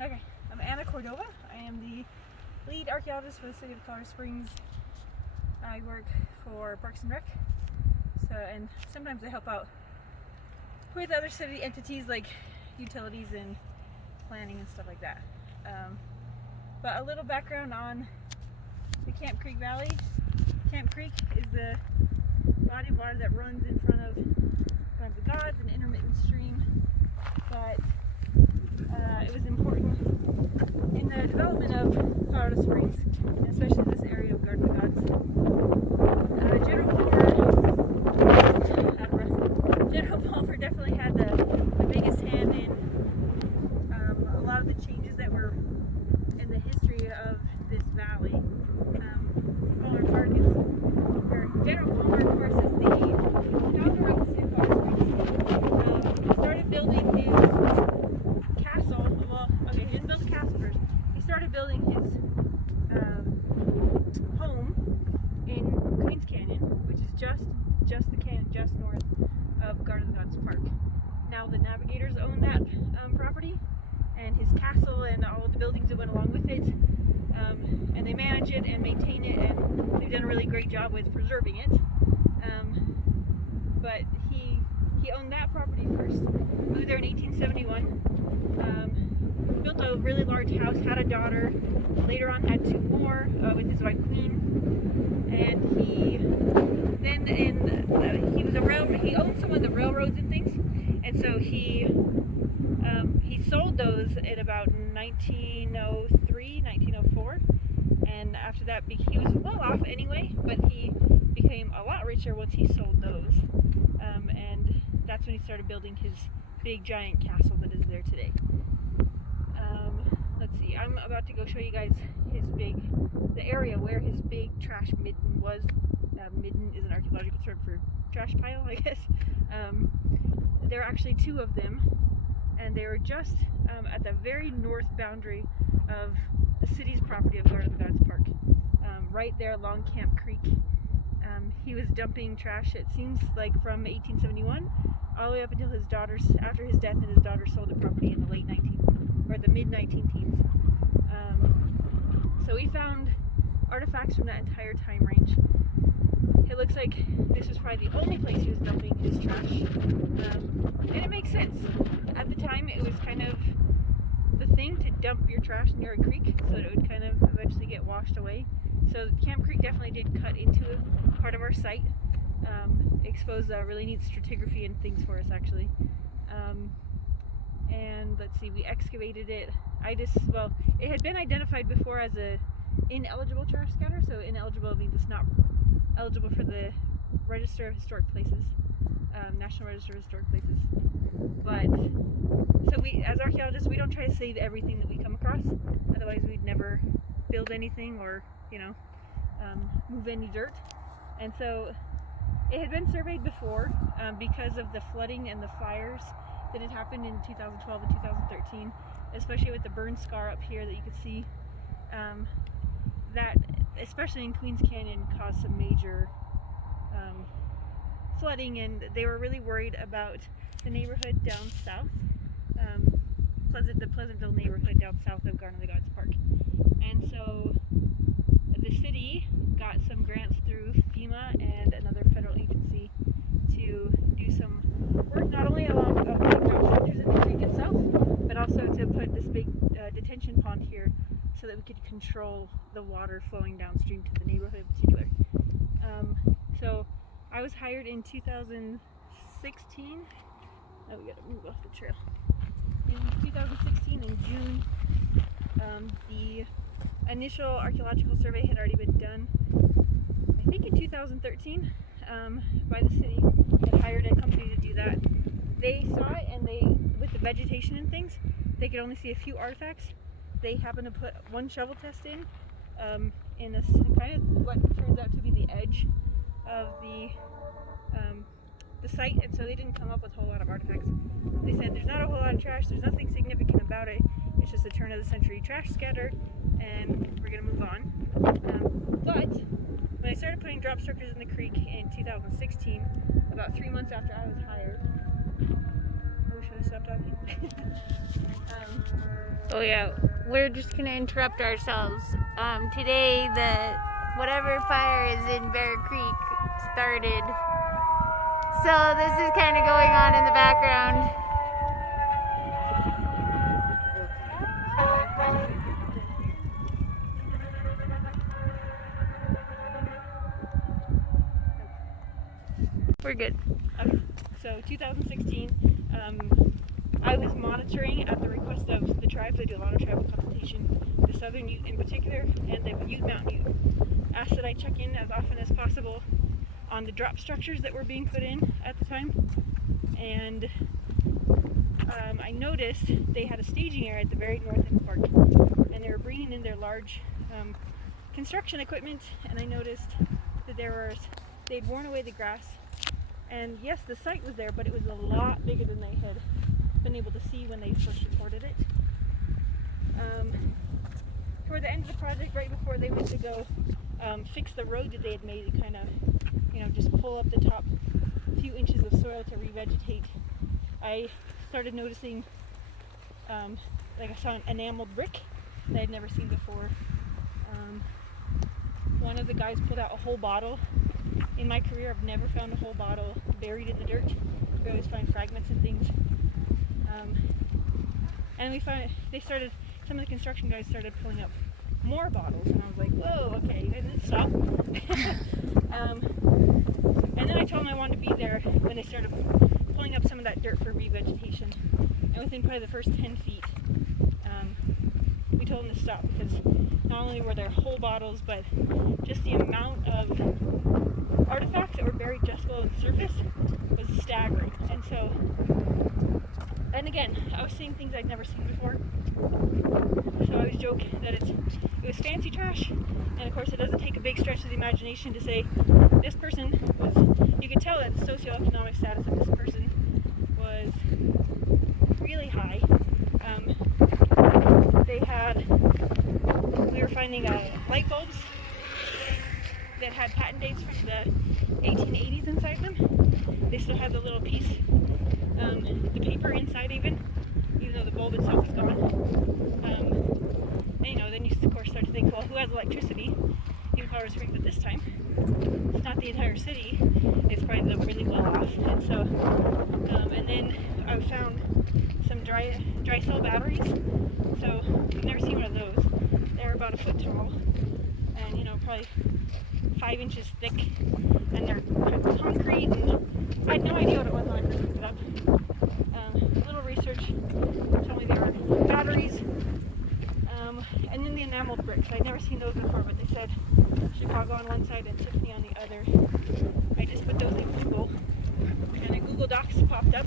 Okay, I'm Anna Cordova. I am the lead archaeologist for the city of Colorado Springs. I work for Parks and Rec, and sometimes I help out with other city entities like utilities and planning and stuff like that. But a little background on the Camp Creek Valley. Camp Creek is the body of water that runs in front of the Gods, an intermittent stream, but it was important in the development of Colorado Springs, and especially this area of Garden of the Gods. General Palmer definitely had the biggest hand in a lot of the changes that were in the history of this valley. Palmer Park is, or General Palmer, of course, is the founder of the city of Colorado Springs. He started building his castle. Well, okay, he didn't build a castle first. He started building his home in Queens Canyon, which is just the canyon just north of Garden of the Gods Park. Now the Navigators own that property, and his castle and all of the buildings that went along with it, and they manage it and maintain it, and they've done a really great job with preserving it. But he owned that property first, moved there in 1871, built a really large house, had a daughter, later on had two more with his wife Queen, and he owned some of the railroads and things, and so he sold those in about 1903, 1904, and after that he was well off anyway, but he became a lot richer once he sold those, and that's when he started building his big giant castle that is there today. Let's see, I'm about to go show you guys the area where his big trash midden was. Midden is an archaeological term for trash pile, I guess. There are actually two of them, and they were just at the very north boundary of the city's property of Garden of the Gods Park, right there along Camp Creek. He was dumping trash, it seems like, from 1871 all the way up until after his death, and his daughter sold the property in the mid-19 teens. So we found artifacts from that entire time range. It looks like this was probably the only place he was dumping his trash, and it makes sense. At the time, it was kind of the thing to dump your trash near a creek so that it would kind of eventually get washed away. So Camp Creek definitely did cut into part of our site, exposed really neat stratigraphy and things for us, actually. And let's see, we excavated it. It had been identified before as a ineligible trash scatter. So ineligible means it's not eligible for the Register of Historic Places, National Register of Historic Places. But so we, as archaeologists, we don't try to save everything that we come across. Otherwise, we'd never build anything or, move any dirt. And so it had been surveyed before because of the flooding and the fires that had happened in 2012 and 2013, especially with the burn scar up here that you could see. That, especially in Queens Canyon, caused some major flooding, and they were really worried about the neighborhood down south, the Pleasantville neighborhood down south of Garden of the Gods Park. And so the city got some grants through FEMA and another federal agency to do some work, not only along drop structures in the creek itself, but also to put this big detention pond here so that we could control the water flowing downstream to the neighborhood in particular. So I was hired in 2016. Oh, we gotta move off the trail. In 2016, in June, the initial archaeological survey had already been done, I think in 2013, by the city. Had hired a company to do that. They saw it, and with the vegetation and things, they could only see a few artifacts. They happened to put one shovel test in a kind of what turns out to be the edge of the site, and so they didn't come up with a whole lot of artifacts. They said there's not a whole lot of trash, there's nothing significant about it, it's just a turn of the century trash scatter, and we're gonna move on. But when I started putting drop structures in the creek in 2016, about 3 months after I was hired, should I stop talking? Oh yeah, we're just gonna interrupt ourselves. Today whatever fire is in Bear Creek started. So this is kind of going on in the background. We're good. Okay, so 2016, I was monitoring at the request of the tribes. I do a lot of tribal consultation, the Southern Ute in particular, and the Ute Mountain Ute. Asked that I check in as often as possible on the drop structures that were being put in at the time. And I noticed they had a staging area at the very north end of the park, and they were bringing in their large construction equipment, and I noticed that they'd worn away the grass. And yes, the site was there, but it was a lot bigger than they had been able to see when they first reported it. Toward the end of the project, right before they went to go fix the road that they had made, and kind of, just pull up the top few inches of soil to revegetate, I started noticing, like I saw an enameled brick that I'd never seen before. One of the guys pulled out a whole bottle. In my career, I've never found a whole bottle buried in the dirt. We always find fragments and things. And we found some of the construction guys started pulling up more bottles, and I was like, whoa, okay, I didn't stop. And then I told them I wanted to be there when they started pulling up some of that dirt for revegetation. And within probably the first 10 feet, we told them to stop, because not only were there whole bottles, but just the amount of artifacts that were buried just below the surface was staggering. And so, and again, I was seeing things I'd never seen before. So I always joke that it was fancy trash, and of course it doesn't take a big stretch of the imagination to say this person was, you could tell that the socioeconomic status of this person was really high. We were finding light bulbs that had patent dates from the 1880s inside them. They still had the little piece, the paper inside even though the bulb itself is gone. And then you of course start to think, well, who has electricity in Colorado Springs at this time? It's not the entire city, it's probably the really well off. And so, and then I found some dry cell batteries. So I've never seen one of those. They're about a foot tall, and probably 5 inches thick, and they're concrete, and I had no idea what it was when I first picked it up. A little research told me they were batteries, and then the enameled bricks. I'd never seen those before, but they said Chicago on one side and Tiffany on the other. I just put those in Google, and a Google Docs popped up.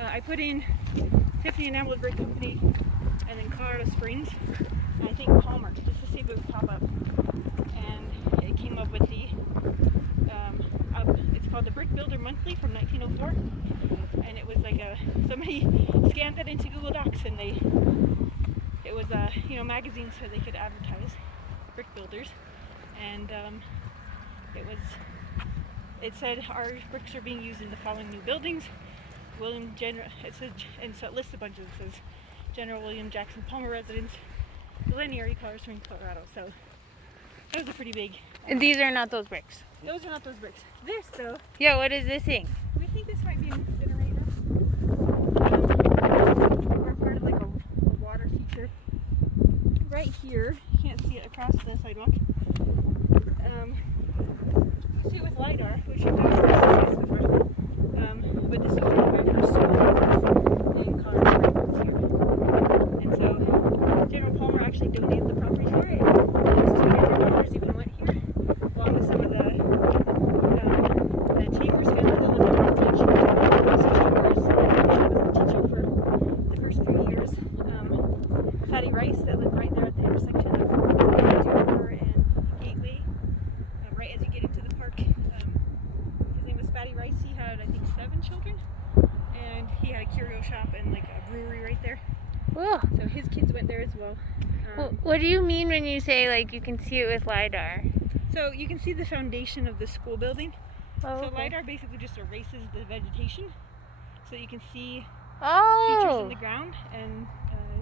I put in Tiffany Enameled Brick Company, and then Colorado Springs, and I think Palmer, just to see if it would pop up. And it came up with it's called the Brick Builder Monthly from 1904, and it was like somebody scanned that into Google Docs, and it was magazines so they could advertise brick builders, and it said our bricks are being used in the following new buildings. It says, and so it lists a bunch of it. Says General William Jackson Palmer Residence, Millennium, Colorado Springs, Colorado. So that was a pretty big. And these are not those bricks. Those are not those bricks. This though. Yeah, what is this thing? We think this might be an incinerator, or part of like a water feature. Right here, you can't see it across the sidewalk. See it with LiDAR, which I've never seen before. But this is one of my first services in Colorado Springs here. And so General Palmer actually donated the property for it. It was $200 even went here, along with some of the Chambers family that lived in the teaching. Chambers was the teacher for the first few years. Fatty Rice that lived right there at the intersection of River and Gateway, right as you get into the park. His name was Fatty Rice. He had, I think, 7 children, and he had a curio shop and like a brewery right there. Whoa. So his kids went there as well. What do you mean when you say like you can see it with LiDAR? So you can see the foundation of the school building. Oh, so okay. LiDAR basically just erases the vegetation, so you can see features Oh. in the ground, and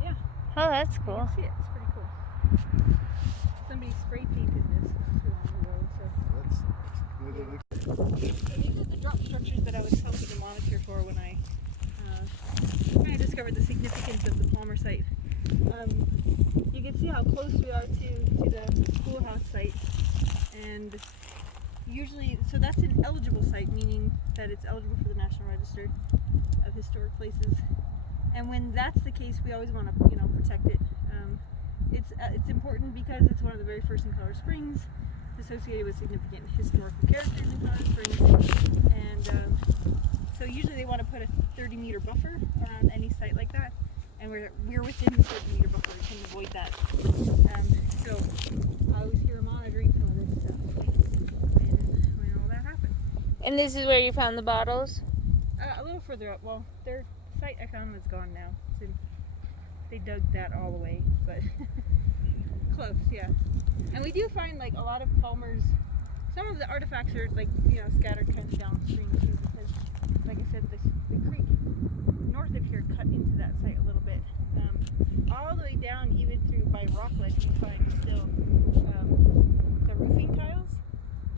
yeah. Oh, that's You cool. can see it. It's pretty cool. Somebody spray painted this not too long ago. So these are the drop structures that I was helping to monitor for when I kind of discovered the significance of the Palmer site. You can see how close we are to the schoolhouse site, and usually, so that's an eligible site, meaning that it's eligible for the National Register of Historic Places. And when that's the case, we always want to, protect it. It's important because it's one of the very first in Colorado Springs, associated with significant historical characters in Colorado Springs, and so usually they want to put a 30-meter buffer around any site like that, and we're within the 30-meter buffer. We can avoid that. So I was here monitoring some of this stuff when all that happened. And this is where you found the bottles? A little further up. Well, their site I found was gone now. They dug that all away, but close, yeah. And we do find like a lot of Palmer's. Some of the artifacts are like scattered kind of downstream too, because like I said, the creek north of here cut into that site a little bit. All the way down, even through by Rockledge, we find still the roofing tiles,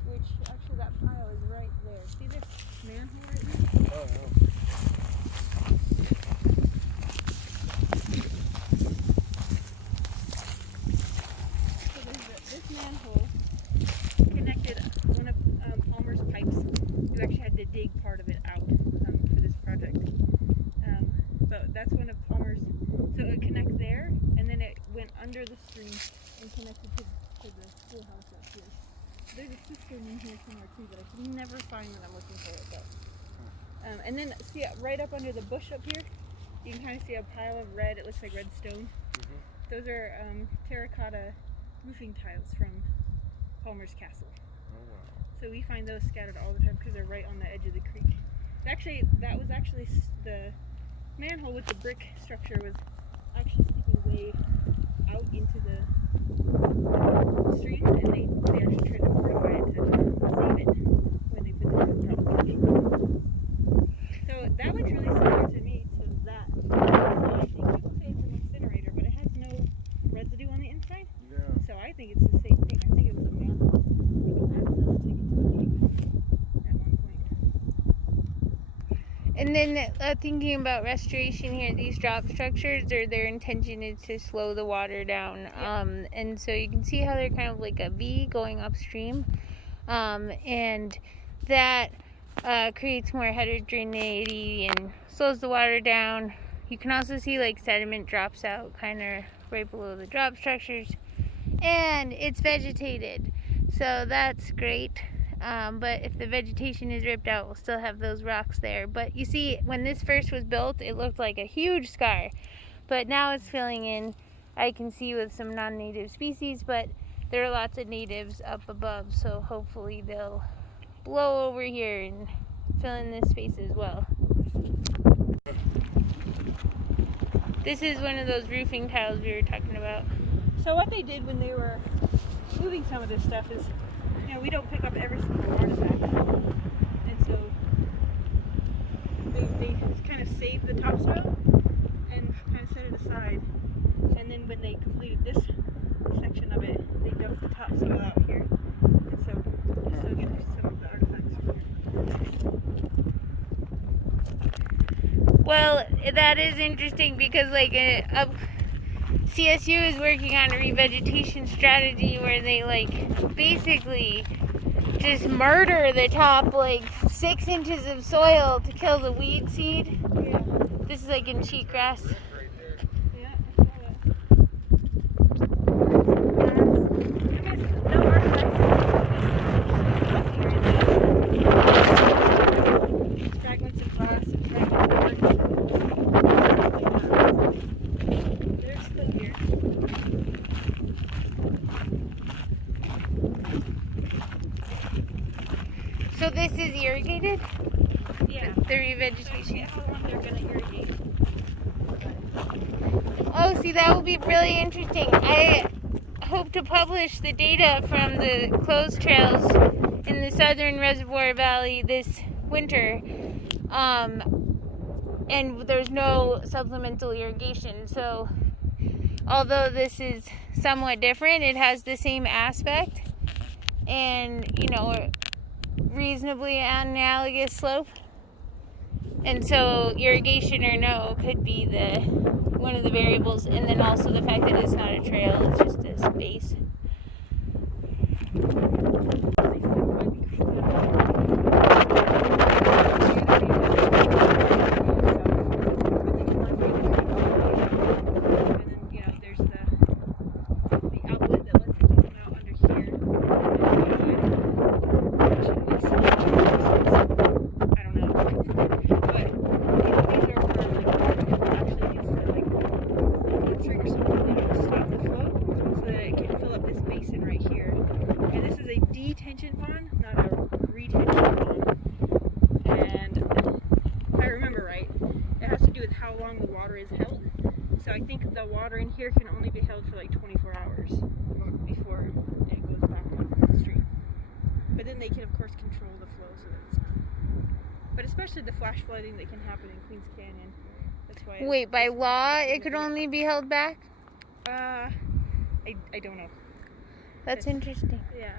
which actually that pile is right there. See this manhole right here? Oh, no. So there's this manhole connected one of Palmer's pipes. We actually had to dig part of it out for this project. But that's one of Palmer's. So it connects there, and then it went under the stream and connected to the schoolhouse up here. There's a cistern in here somewhere too, but I can never find when I'm looking for it though. And then see right up under the bush up here, you can kind of see a pile of red. It looks like red stone. Mm-hmm. Those are terracotta roofing tiles from Palmer's Castle. Oh, wow. So we find those scattered all the time because they're right on the edge of the creek. That was actually the manhole with the brick structure was actually sticking way out into the stream, and they actually tried to fortify it to save it when they put the drop structure. So that looks really similar to me to that. And I think people say it's an incinerator, but it has no residue on the inside. Yeah. So I think it's the same thing. I think it was a manhole. They got access to get to the creek at one point. And then thinking about restoration here, these drop structures, their intention is to slow the water down. Yeah. And so you can see how they're kind of like a V going upstream. And that creates more heterogeneity and slows the water down. You can also see like sediment drops out kind of right below the drop structures. And it's vegetated. So that's great. But if the vegetation is ripped out, we'll still have those rocks there. But you see, when this first was built, it looked like a huge scar. But now it's filling in, I can see, with some non-native species, but there are lots of natives up above, so hopefully they'll blow over here and fill in this space as well. This is one of those roofing tiles we were talking about. So what they did when they were moving some of this stuff is, we don't pick up every single artifact, and so they kind of saved the topsoil and kind of set it aside, and then when they completed this section of it, they dumped the topsoil out here, and so you still get some of the artifacts from here. Well, that is interesting because CSU is working on a revegetation strategy where they basically just murder the top 6 inches of soil to kill the weed seed. Yeah. This is in cheatgrass. Yeah, I saw that. No artifacts. Fragments of glass and fragments of wood. They're still here. So this is irrigated? Yeah. The revegetation. That's the one they're going to irrigate. Oh, see, that will be really interesting. I hope to publish the data from the closed trails in the southern reservoir valley this winter. And there's no supplemental irrigation, so although this is somewhat different, it has the same aspect and, you know, reasonably analogous slope. And so irrigation or no could be one of the variables, and then also the fact that it's not a trail, it's just a space. Detention pond, not a retention pond. And if I remember right, it has to do with how long the water is held. So I think the water in here can only be held for like 24 hours before it goes back into the stream. But then they can of course control the flow so that it's not. But especially the flash flooding that can happen in Queens Canyon. That's why. Wait, by law it could only be held back? I don't know. That's interesting. Yeah.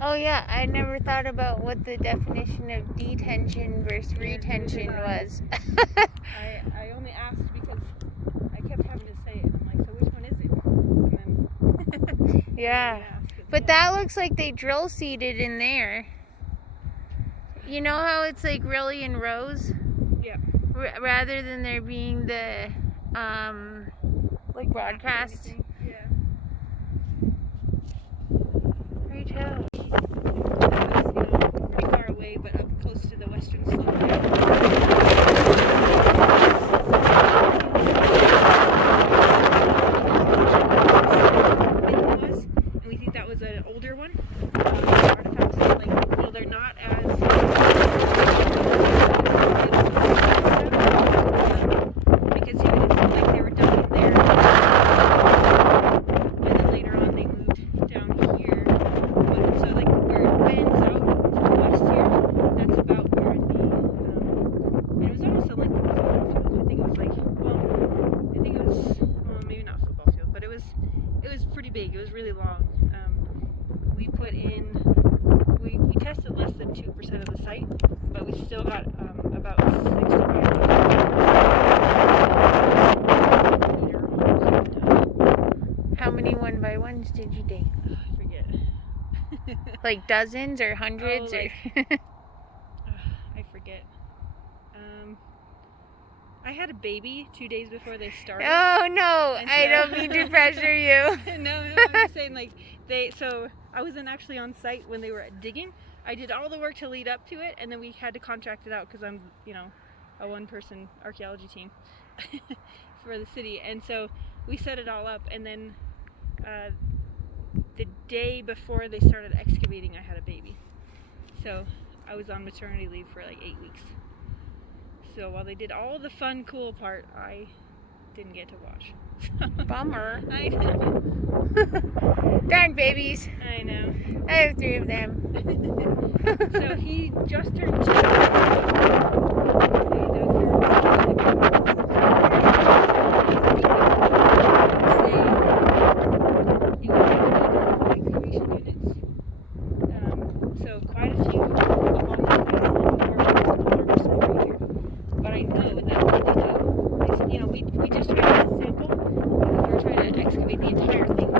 Oh yeah, I never thought about what the definition of detention versus retention was. I only asked because I kept having to say it, and I'm like, so which one is it? And then yeah. But that looks like they drill seeded in there. You know how it's like really in rows? Yeah. Rather than there being the like broadcast. Yeah. Great job. Pretty far away, but up close to the western slope. And we think that was an older one. Artifacts, like, you know, they're not as because you would assume like they were done in there, and then later on they moved down here. But so like where it bends out to the west here, that's about where the and it was almost the length of the football field. I think it was like, well, I think it was, well, maybe not a football field, but it was pretty big. It was really long. We put in, we tested less than 2% of the site, but we still got about 65. How many 1x1s did you dig? I forget. Like dozens or hundreds? Oh, or I forget. I had a baby 2 days before they started. Oh no, And I so- don't mean to pressure you. No, I'm just saying, like, so I wasn't actually on site when they were digging. I did all the work to lead up to it, and then we had to contract it out because I'm, you know, a one-person archaeology team for the city. And so we set it all up, and then the day before they started excavating, I had a baby. So I was on maternity leave for like 8 weeks. So while they did all the fun, cool part, I didn't get to watch. Bummer. I know. Darn babies. I know. I have 3 of them. So he just turned 2. So quite a few up on this side, but I know that what they do is, you know, we just try to sample. We're trying to excavate the entire thing.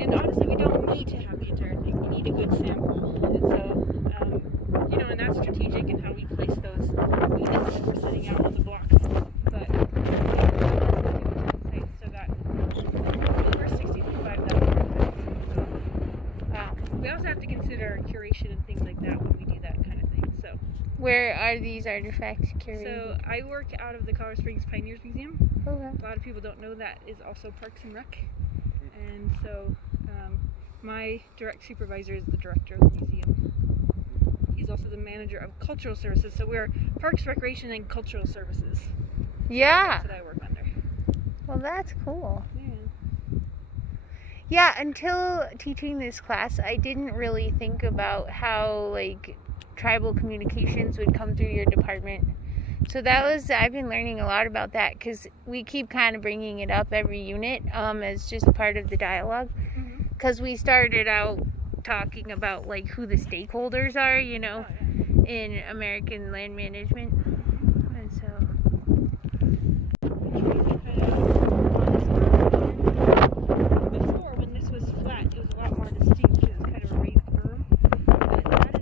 And honestly, we don't need to have the entire thing. We need a good sample. And so, you know, and that's strategic in how we place those units that we're setting out on the blocks. But I still got over 65,000. Wow. We also have to consider curation and things like that when we do that kind of thing. So, Where are these artifacts curated? so I work out of the Colorado Springs Pioneers Museum. Okay. A lot of people don't know that is also Parks and Rec. And so my direct supervisor is the director of the museum. He's also the manager of cultural services. So we're Parks, Recreation, and Cultural Services. Yeah. That's what I work under. Well, that's cool. Yeah. Yeah, until teaching this class, I didn't really think about how, like, tribal communications would come through your department. So that was, I've been learning a lot about that because we keep kind of bringing it up every unit as just part of the dialogue. Because we started out talking about like who the stakeholders are, you know, in American land management. And so before, when this was flat, it was a lot more distinct because it's kind of a raised berm. But that is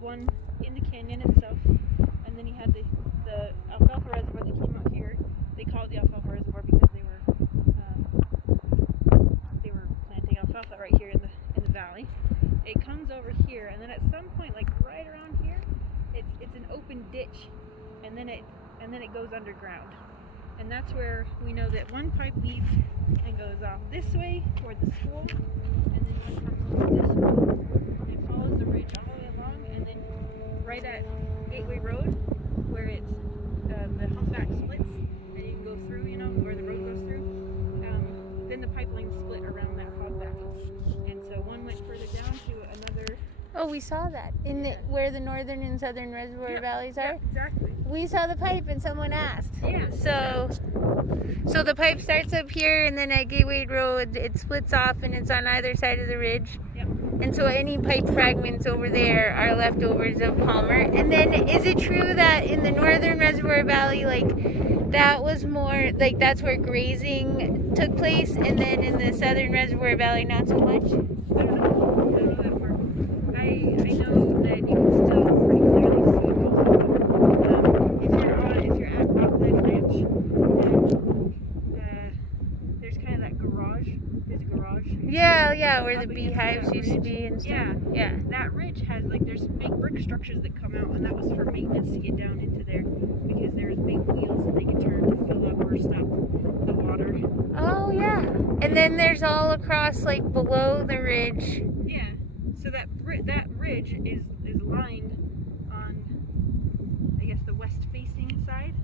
one in the canyon itself, and then he had the alfalfa reservoir that came out here. They call it the alfalfa reservoir because they were planting alfalfa right here in the valley. It comes over here, and then at some point, like right around here, it's an open ditch, and then it goes underground, and that's where we know that one pipe leads and goes off this way toward the school, and then one comes this way. And it follows the ridge all the way along, and then right at Gateway Road, where it's the humpback splits, and you can go through, you know, where the road goes through, then the pipeline split around that humpback. And so one went further down to another. Oh, we saw that in the where the northern and southern reservoir valleys are. Yeah, exactly. We saw the pipe, and someone asked. Yeah. So the pipe starts up here, and then at Gateway Road, it splits off, and it's on either side of the ridge. Yep. And so any pipe fragments over there are leftovers of Palmer. And then is it true that in the northern reservoir valley, like that was more like that's where grazing took place, and then in the southern reservoir valley, not so much? I don't know that part. I know that you can still pretty clearly see both of them. If you're at Rockland Ranch, and there's kind of that garage. There's a garage. Yeah, where the Up against beehives that used to ridge. be and stuff. Yeah. That ridge has there's big brick structures that come out, and that was for maintenance to get down into there because there's big wheels that they could turn to fill up or stop the water. Oh yeah. And then there's all across like below the ridge. Yeah. So that ridge is lined on, I guess, the west-facing side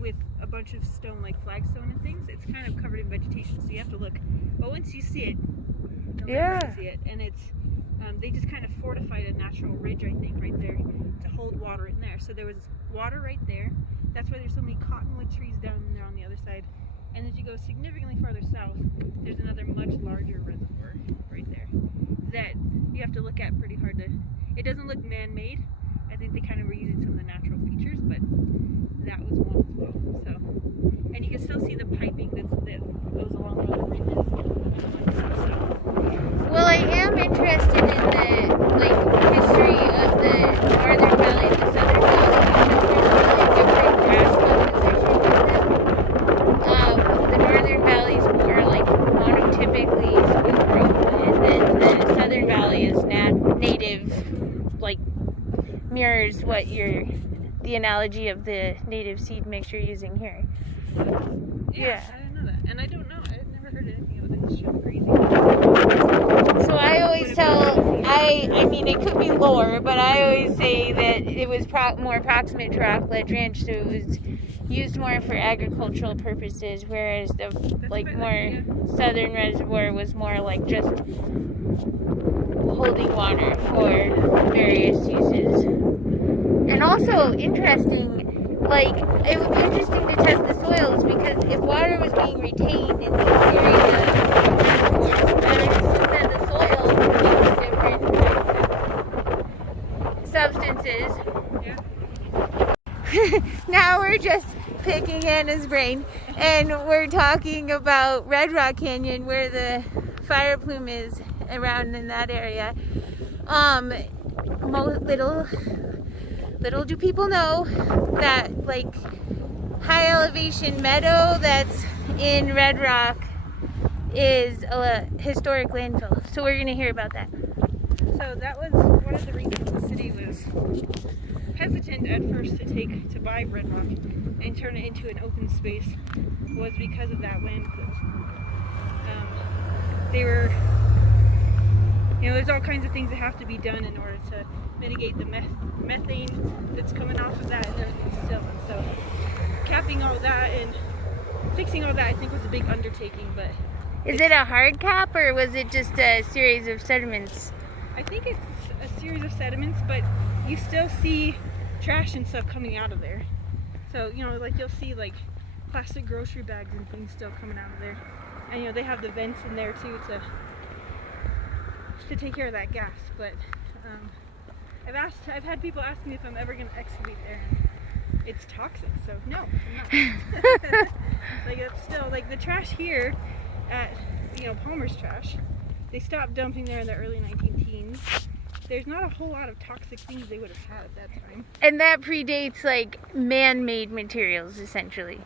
with a bunch of stone, like flagstone and things. It's kind of covered in vegetation, so you have to look. But once you see it, you'll never see it. And it's they just kind of fortified a natural ridge, I think, right there to hold water in there. So there was water right there. That's why there's so many cottonwood trees down there on the other side. And as you go significantly farther south, there's another much larger reservoir right there that you have to look at pretty hard to. It doesn't look man-made. I think they kind of were using some of the natural features, but that was one as well. So, and you can still see the piping that goes along where the ridge is. Well, I am interested in the history of the northern valley and the southern valley because there's really different grass composition in them. The northern valley is more like monotypically smooth growth, and then the southern valley is native, like mirrors what the analogy of the native seed mix you're using here. Yeah. I didn't know that, and I don't know. I've never heard anything about the history of grazing. So I always I mean, it could be lower, but I always say that it was more proximate to Rockledge Ranch, so it was used more for agricultural purposes, whereas the more southern reservoir was more like just holding water for various uses. And also interesting, like it would be interesting to test the soils because if water was being retained in these series of reservoirs, I would assume that the soil contains different substances. Now we're just picking Anna's brain, and we're talking about Red Rock Canyon, where the fire plume is around in that area. Little do people know that like high elevation meadow that's in Red Rock is a historic landfill. So we're gonna hear about that. So that was one of the reasons the city was hesitant at first to buy Red Rock and turn it into an open space, was because of that landfill. there's all kinds of things that have to be done in order to mitigate the methane that's coming off of that and everything still. And so capping all that and fixing all that, I think, was a big undertaking. But is it a hard cap, or was it just a series of sediments? I think it's a series of sediments, but you still see trash and stuff coming out of there. So, you know, like you'll see like plastic grocery bags and things still coming out of there. And you know, they have the vents in there too to take care of that gas. But I've had people ask me if I'm ever going to excavate there. It's toxic, so no, I'm not. Like, it's still like the trash here at, you know, Palmer's Trash. They stopped dumping there in the early 19 teens. There's not a whole lot of toxic things they would have had at that time. And that predates like man-made materials, essentially.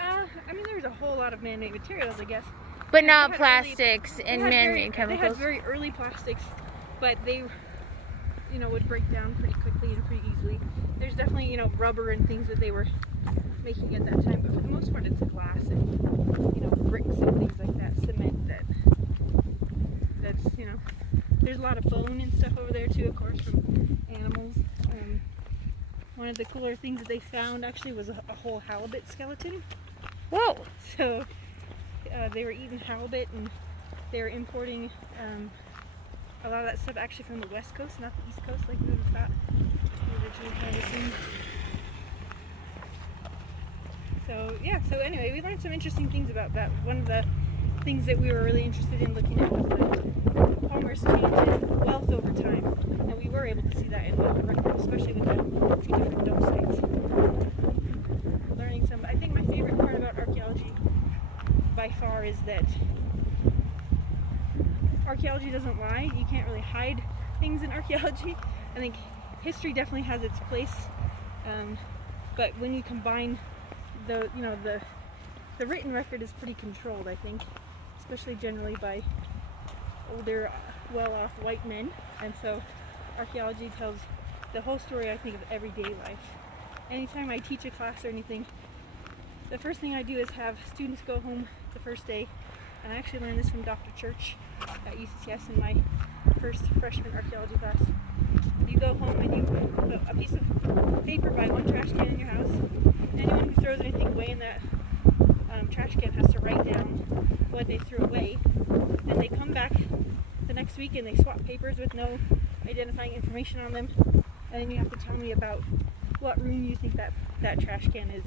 I mean, there's a whole lot of man-made materials, I guess. But not plastics and man-made chemicals. They had very early plastics, but they, you know, would break down pretty quickly and pretty easily. There's definitely, you know, rubber and things that they were making at that time, but for the most part, it's glass and, you know, bricks and things like that, cement that's, you know, there's a lot of bone and stuff over there too, of course, from animals. One of the cooler things that they found actually was a whole halibut skeleton. Whoa! So they were eating halibut, and they were importing a lot of that stuff actually from the west coast, not the east coast like we would have thought we originally kind of assumed. So yeah, so anyway, we learned some interesting things about that. One of the things that we were really interested in looking at was the Palmer's change in wealth over time, and we were able to see that in the record, especially with the two different dump sites. Learning some, I think my favorite part about archaeology by far is that archaeology doesn't lie. You can't really hide things in archaeology. I think history definitely has its place, but when you combine the written record is pretty controlled, I think, especially generally by older, well-off white men, and so archaeology tells the whole story, I think, of everyday life. Anytime I teach a class or anything, the first thing I do is have students go home the first day, and I actually learned this from Dr. Church at UCCS in my first freshman archaeology class. You go home and you put a piece of paper by one trash can in your house. Anyone who throws anything away in that trash can has to write down what they threw away. Then they come back the next week and they swap papers with no identifying information on them. And then you have to tell me about what room you think that trash can is,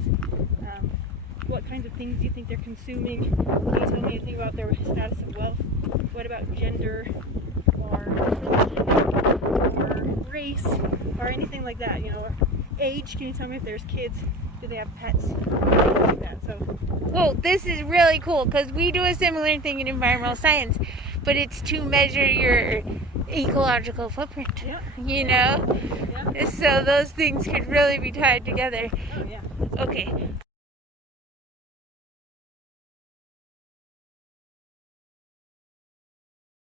what kinds of things you think they're consuming. Can you tell me anything about their status of wealth? What about gender or religion or race or anything like that? You know, or age. Can you tell me if there's kids? Do they have pets? Things like that. So. Well, this is really cool because we do a similar thing in environmental science, but it's to measure your ecological footprint. Yeah. You know? Yeah. So those things could really be tied together. Oh yeah. Okay,